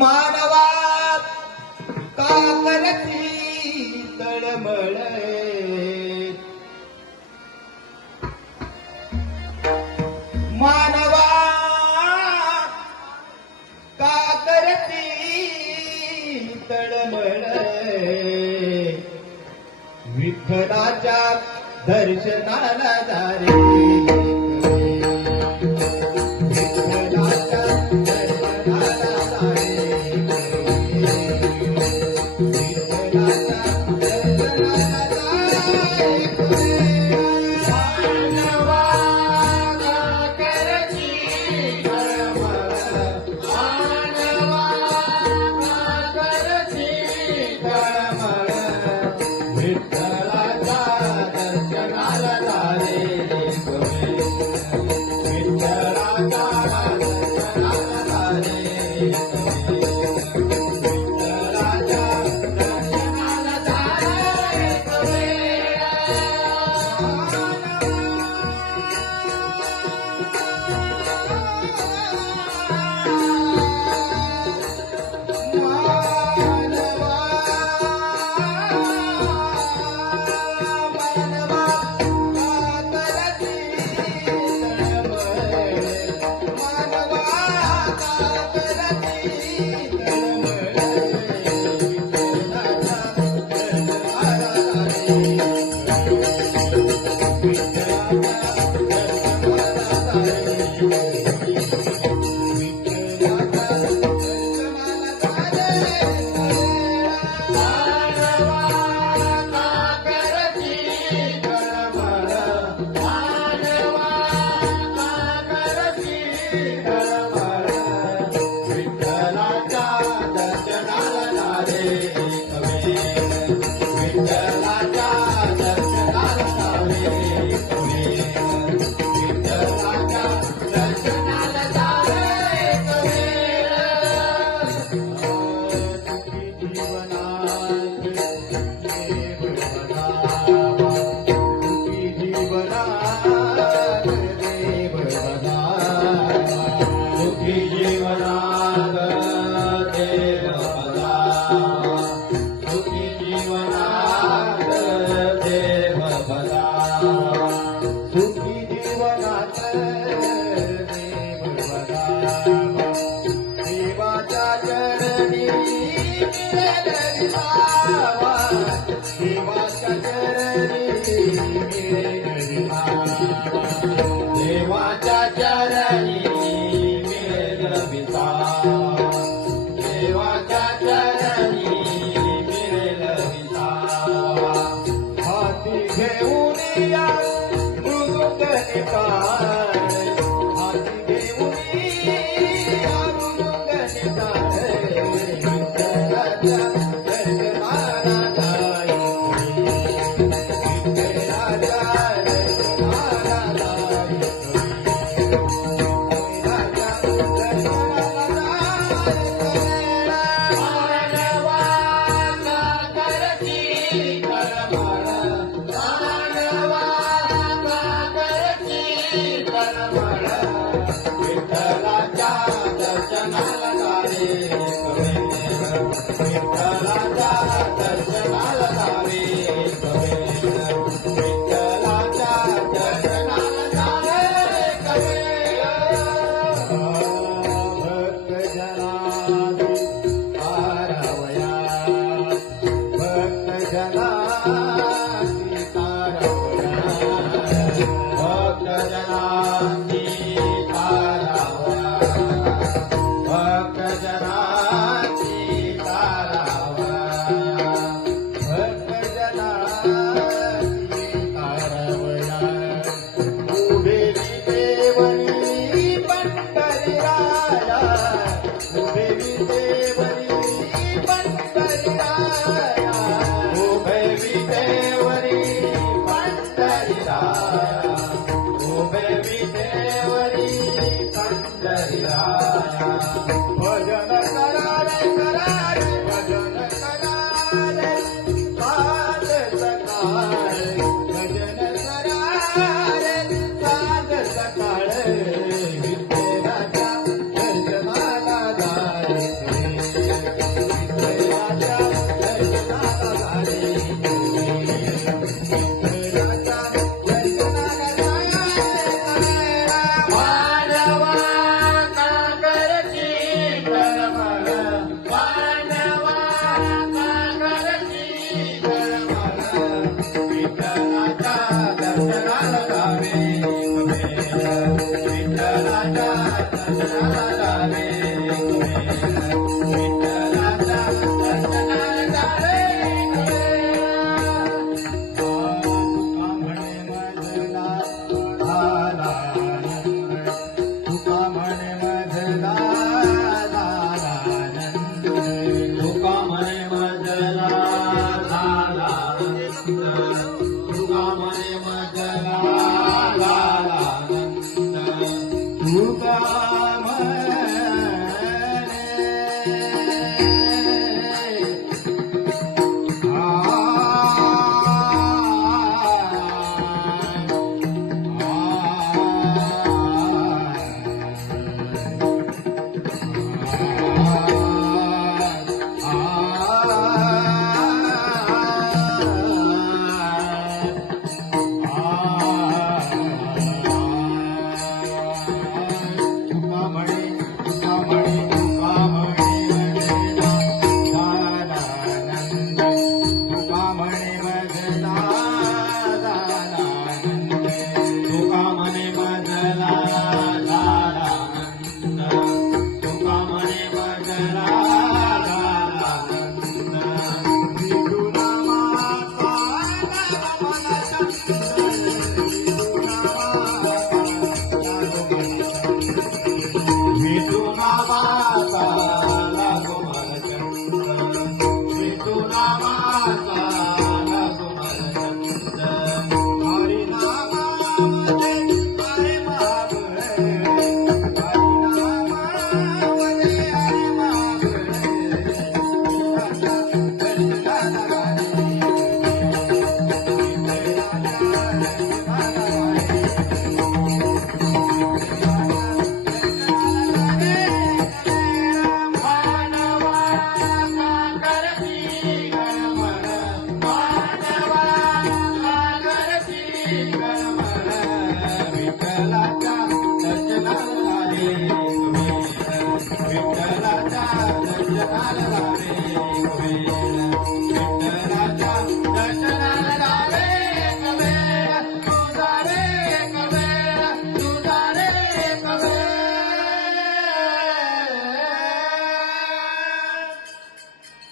मानवात का करती तळमळ, मानवात का करती तळमळ, विठ्ठलाच्या दर्शनाला जा रे, विठ्ठलाच्या दर्शनाला जा रे, देवाच्या चरणी मिळेल विसावा, देवाच्या चरणी मिळेल विसावा, हाती घेऊन या मृदुंग निकाल, हाती घेऊन या मृदुंग निकाल, विठ्ठलाच्या दर्शनाला जाई, विठ्ठलाच्या Para भक्तजनांची तारावया भक्तजनांची तारावया भक्तजनांची तारावया उभेली देवरी पंढरीराया उभेली देवरी पंढरीराया उभेली देवरी पंढरीराया उभेली देवरी पंढरीराया भजन करारे करारे भजन करारे साध सकाळे भजन करारे साध सकाळे विठ्ठलाच्या दर्शनाला जायचे विठ्ठलाच्या दर्शनाला जायचे विठ्ठलाच्या दर्शनाला जायचे मानवा कागरची करमळ मानवा कागरची करमळ विठ्ठलाच्या दर्शनाला जावे विठ्ठलाच्या दर्शनाला जावे विठ्ठलाच्या दर्शनाला जावे तुका म्हणे मजला झाला आनंद तुका म्हणे मजला झाला आनंद तुका म्हणे मजला झाला आनंद तुका म्हणे